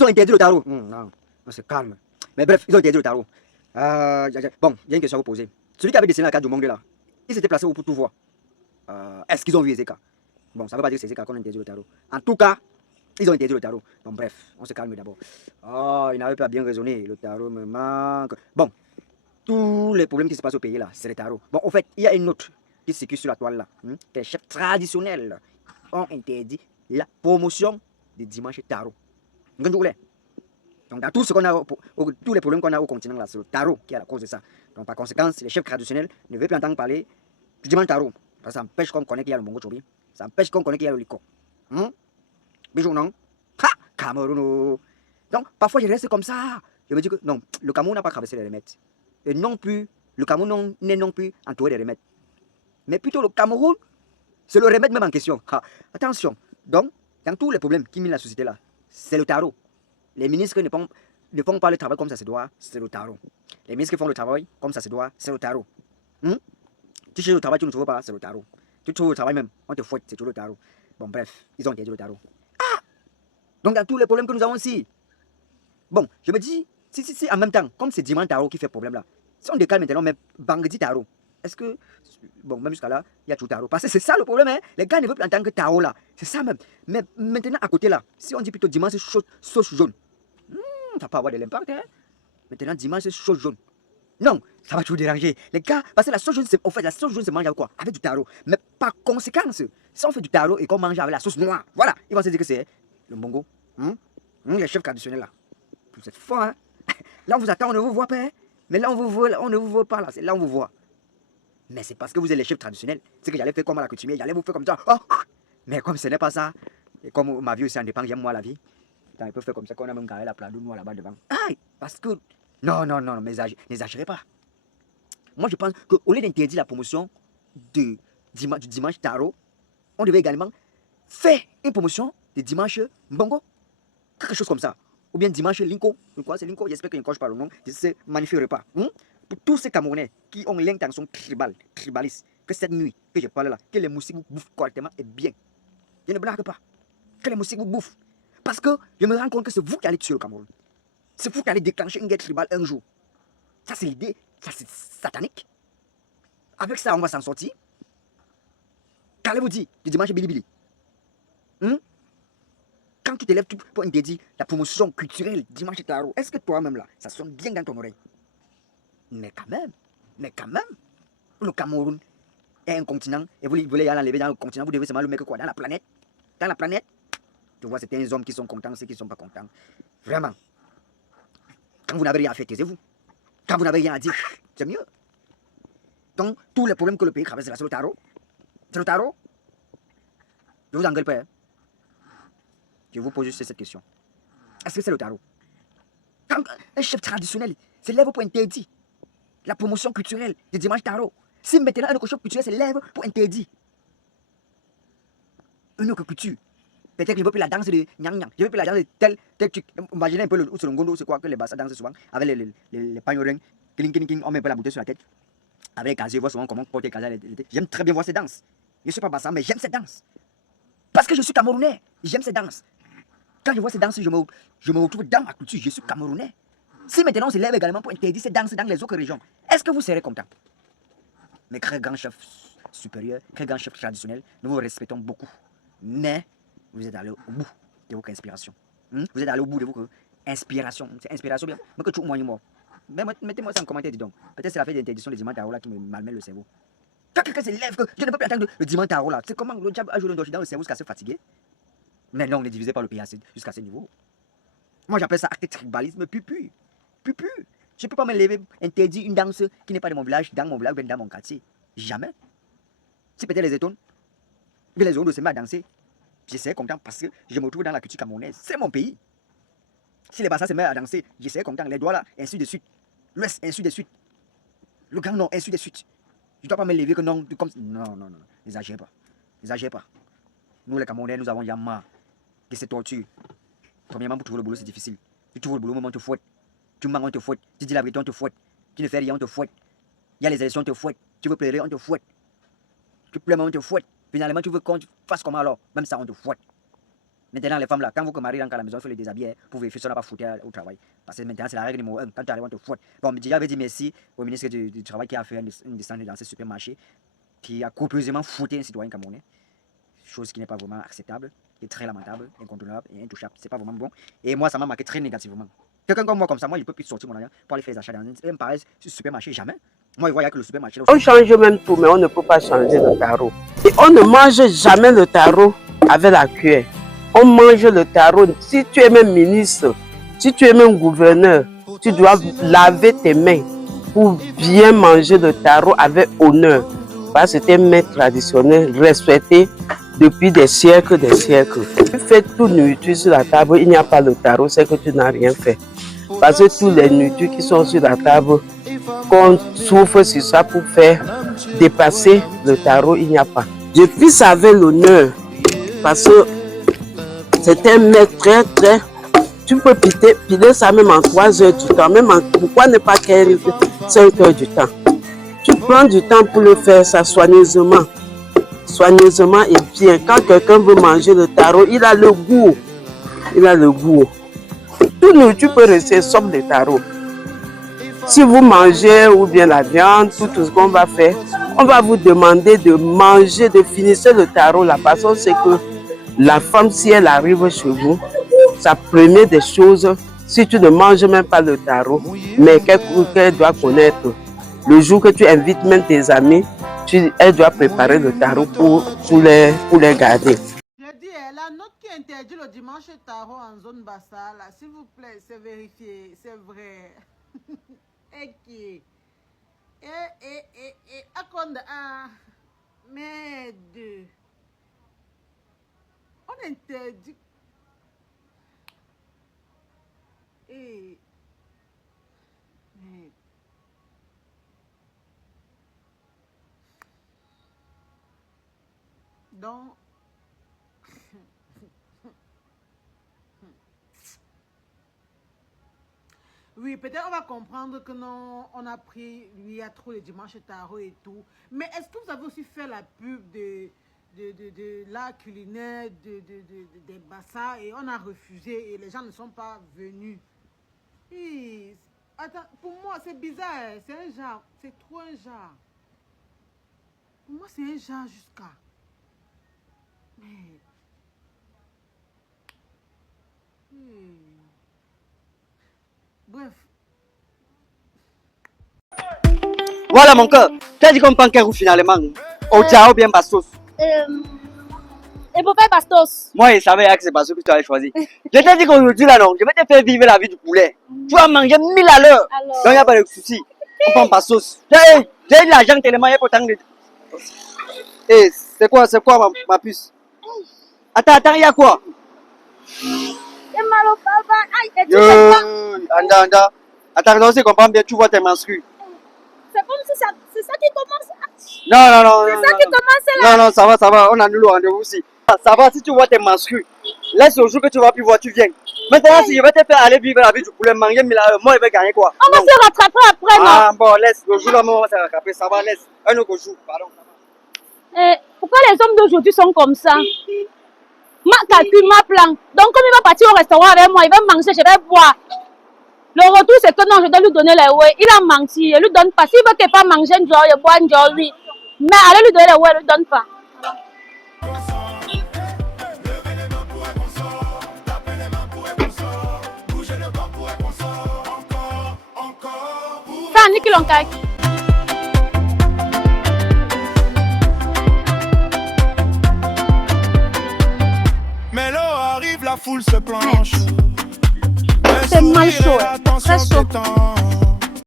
Ils ont interdit le tarot. Non, on se calme. Mais bref, ils ont interdit le tarot. Bon, il y a une question à vous poser. Celui qui avait dessiné la carte du monde là, il s'était placé où pour tout voir? Est-ce qu'ils ont vu Ezeka? Bon, ça ne veut pas dire que c'est Ezeka qu'on a interdit le tarot. En tout cas, ils ont interdit le tarot. Bon, bref, on se calme d'abord. Oh, il n'avait pas bien raisonné. Le tarot me manque. Bon, tous les problèmes qui se passent au pays là, c'est le tarot. Bon, au fait, il y a une autre qui circule sur la toile là. Les chefs traditionnels ont interdit la promotion des dimanches tarot. Donc, dans tout ce qu'on a, tous les problèmes qu'on a au continent là, c'est le tarot qui est à la cause de ça. Donc, par conséquent, les chefs traditionnels ne veulent plus entendre parler du dimanche tarot. Parce que ça empêche qu'on connaisse qu'il y a le Mongo Chobi. Ça empêche qu'on connaisse qu'il y a le Liko. Bijou, non? Ha! Cameroun. Donc, parfois, je reste comme ça. Je me dis que non, le Cameroun n'a pas traversé les remèdes. Et non plus, le Cameroun n'est non plus entouré des remèdes. Mais plutôt, le Cameroun, c'est le remède même en question. Ha. Attention. Donc, dans tous les problèmes qui minent la société là, c'est le tarot. Les ministres ne font pas le travail comme ça se doit, c'est le tarot. Les ministres qui font le travail comme ça se doit, c'est le tarot. Tu cherches le travail, tu ne trouves pas, c'est le tarot. Tu trouves le travail même, on te fouette, c'est toujours le tarot. Bon, bref, ils ont interdit le tarot. Ah! Donc, dans tous les problèmes que nous avons ici, bon, je me dis, si en même temps, comme c'est dimanche tarot qui fait problème là, si on décale maintenant, mais vendredi tarot, est-ce que, bon, même jusqu'à là, il y a tout tarot. Parce que c'est ça le problème, hein. Les gars ne veulent plus entendre que tarot là. C'est ça même. Mais maintenant, à côté là, si on dit plutôt dimanche sauce jaune, ça peut avoir de l'impact, hein. Maintenant, dimanche c'est sauce jaune. Non, ça va toujours déranger. Les gars, parce que la sauce jaune, en fait, la sauce jaune se mange avec quoi? Avec du tarot. Mais par conséquence, si on fait du tarot et qu'on mange avec la sauce noire, voilà, ils vont se dire que c'est le bongo. Les chefs traditionnels là. Vous êtes forts, hein? Là, on vous attend, on ne vous voit pas, hein? Mais là, on ne vous voit pas, là. C'est là, on vous voit. Mais c'est parce que vous êtes les chefs traditionnels. C'est que j'allais faire comme à la coutumier, j'allais vous faire comme ça. Oh! Mais comme ce n'est pas ça, et comme ma vie aussi en dépend, j'aime moi la vie. Quand ils peuvent faire comme ça, qu'on a même garé la plado noire là-bas devant. Aïe! Parce que. Non, mais n'exagérez pas. Moi, je pense qu'au lieu d'interdire la promotion du dimanche tarot, on devait également faire une promotion du dimanche mbongo. Quelque chose comme ça. Ou bien dimanche linko. Quoi, c'est linko? J'espère que je ne coche pas le nom de ce magnifique repas. Pour tous ces Camerounais qui ont l'intention tribaliste, que cette nuit que je parle là, que les moustiques vous bouffent correctement et bien. Je ne blague pas. Que les moustiques vous bouffent. Parce que je me rends compte que c'est vous qui allez tuer le Cameroun. C'est vous qui allez déclencher une guerre tribale un jour. Ça, c'est l'idée. Ça, c'est satanique. Avec ça, on va s'en sortir. Qu'allez-vous dire du dimanche Bilibili? Quand tu te lèves pour interdire la promotion culturelle dimanche tarot, est-ce que toi-même là, ça sonne bien dans ton oreille? Mais quand même, le Cameroun est un continent et vous voulez y aller enlever dans le continent, vous devez seulement le mettre quoi? Dans la planète? Dans la planète? Tu vois, c'est des hommes qui sont contents, ceux qui ne sont pas contents. Vraiment. Quand vous n'avez rien à faire, taisez-vous. Quand vous n'avez rien à dire, c'est mieux. Donc, tous les problèmes que le pays traverse, c'est le tarot. C'est le tarot. Je vous engueule pas. Hein? Je vous pose juste cette question. Est-ce que c'est le tarot? Quand un chef traditionnel se lève pour interdire la promotion culturelle du dimanche tarot, si maintenant un autre chef culturel se lève pour interdire une autre culture, peut-être qu'il ne veut plus la danse de Nyang Nyang, il ne veut plus la danse de tel truc. Imaginez un peu le Outsongongo, c'est quoi que les Bassa dansent souvent, avec les pagnorins, on met un peu la bouteille sur la tête, avec les casiers, on voit souvent comment porter les casiers. J'aime très bien voir ces danses. Je ne suis pas Bassa, mais j'aime ces danses. Parce que je suis Camerounais, j'aime ces danses. Quand je vois ces danses, je me retrouve dans ma culture, je suis Camerounais. Si maintenant on se lève également pour interdire ces danses dans les autres régions, est-ce que vous serez content? Mes très grands chefs supérieurs, très grands chefs traditionnels, nous vous respectons beaucoup. Mais vous êtes allé au bout de vos inspirations. Vous êtes allé au bout de vos inspirations. C'est inspiration bien. Mais que tu moyen moi. Mettez-moi ça en commentaire, dis donc. Peut-être c'est la fête d'interdiction des dimanche tarot là qui me malmène le cerveau. Quand quelqu'un se lève, que je ne peux plus attendre le dimanche tarot là. C'est comment le diable a joué dans le cerveau jusqu'à se fatiguer. Mais non, on est divisé par le pays jusqu'à ce niveau. Moi j'appelle ça acte tribalisme pupu. Je ne peux pas me lever, interdire une danse qui n'est pas de mon village, dans mon village ou dans mon quartier. Jamais. Si peut-être les étonnes, les autres se mettent à danser, je serai content parce que je me retrouve dans la culture camerounaise. C'est mon pays. Si les Bassas se mettent à danser, je serai content. Les doigts là, ainsi de suite. L'ouest, ainsi de suite. Le Grand Nord, ainsi de suite. Je ne dois pas me lever que non. Comme... Non. N'exagérez pas. N'exagérez pas. Nous les Camerounais, nous avons marre de ces tortures. Premièrement, pour trouver le boulot, c'est difficile. Tu trouves le boulot, on te fouette. Tu manges, on te fouette. Tu dis la vérité, on te fouette. Tu ne fais rien, on te fouette. Il y a les élections, on te fouette. Tu veux pleurer, on te fouette. Tu pleures, on te fouette. Finalement, tu veux qu'on fasse comment alors? Même ça, on te fouette. Maintenant, les femmes là, quand vous mariez dans la maison, il faut les déshabiller pour vérifier si on n'a pas foutu au travail. Parce que maintenant, c'est la règle numéro 1. Quand tu arrives, on te fout. Bon, déjà, j'avais dit merci au ministre du Travail qui a fait une descente dans ce supermarché, qui a copieusement foutu un citoyen camerounais. Chose qui n'est pas vraiment acceptable, qui est très lamentable, incontournable et intouchable. C'est pas vraiment bon. Et moi, ça m'a marqué très négativement. Quelqu'un comme moi, comme ça, moi, il peut plus sortir mon argent pour aller faire des achats dans un pareil supermarché, jamais. Moi, il voyait que le supermarché. On change même tout, mais on ne peut pas changer le tarot. Et on ne mange jamais le tarot avec la cuillère. On mange le tarot. Si tu es même ministre, si tu es même gouverneur, tu dois laver tes mains pour bien manger le tarot avec honneur. Parce que c'est un maître traditionnel respecté depuis des siècles, des siècles. Tu fais toute nourriture sur la table, il n'y a pas le tarot, c'est que tu n'as rien fait. Parce que toutes les nourritures qui sont sur la table, qu'on souffre sur ça pour faire dépasser le tarot, il n'y a pas. Je fais ça avec l'honneur, parce que c'est un maître très... Tu peux piler ça même en 3 heures du temps, même pourquoi ne pas 5 heures du temps. Tu prends du temps pour le faire, ça soigneusement. Soigneusement et bien. Quand quelqu'un veut manger le tarot, il a le goût. Il a le goût. Tout nourriture peut rester sauf le tarot. Si vous mangez ou bien la viande, tout ce qu'on va faire, on va vous demander de manger, de finir le tarot. La façon, c'est que la femme, si elle arrive chez vous, sa première des choses, si tu ne manges même pas le tarot, mais qu'elle doit connaître, le jour que tu invites même tes amis, elle doit préparer le tarot pour les garder. Je dis, la note qui interdit le dimanche tarot en zone Bassa, là, s'il vous plaît, c'est vérifié, c'est vrai. Et qui? À compte mais deux. On interdit. Et. Mais. Donc. Oui, peut-être on va comprendre que non, on a pris, il y a trop de dimanche tarot et tout. Mais est-ce que vous avez aussi fait la pub de l'art culinaire, des Bassa et on a refusé et les gens ne sont pas venus? Oui. Attends, pour moi c'est bizarre, c'est un genre, c'est trop un genre. Pour moi c'est un genre jusqu'à. Mais. Bref. Voilà mon cœur. Tu as dit qu'on prend quel roux finalement? Odia ou bien Bastos? Et pour faire Bastos. Moi, je savais que c'est Bastos que tu avais choisi. Je t'ai dit qu'aujourd'hui là non, je vais te faire vivre la vie du poulet. Tu vas manger 1000 à l'heure. Donc il n'y a pas de souci. On prend Bastos. J'ai de l'argent tellement il y a pourtant de. Eh, c'est quoi ma puce? Attends, il y a quoi? Et mal au papa. Aïe, Anda. Attends, non, c'est comprends bien, tu vois tes menstrues. C'est comme si c'est ça qui commence. Non. C'est ça qui commence là. Non, ça va, on a le rendez-vous aussi. Ça va, si tu vois tes menstrues, laisse le jour que tu vas plus voir, tu viens. Maintenant, si je vais te faire aller vivre la vie du poulet, manger, mais là, moi, je vais gagner quoi? On va se rattraper après, non? Ah, bon, laisse, le jour là, on va se rattraper, ça va, laisse. Un autre jour, pardon. Pourquoi les hommes d'aujourd'hui sont comme ça? Ma calcul, ma plan. Donc, comme il va partir au restaurant avec moi, il va manger, je vais boire. Le retour, c'est que non, je dois lui donner les ouais. Il a menti, je lui donne pas. S'il veut qu'il pas manger un jour, il boit un jour, oui. Mais allez lui donner les ouais, je lui donne pas. Ça, Niki Lonkai. Mais l'eau arrive, la foule se planche. C'est mal chaud, très chaud.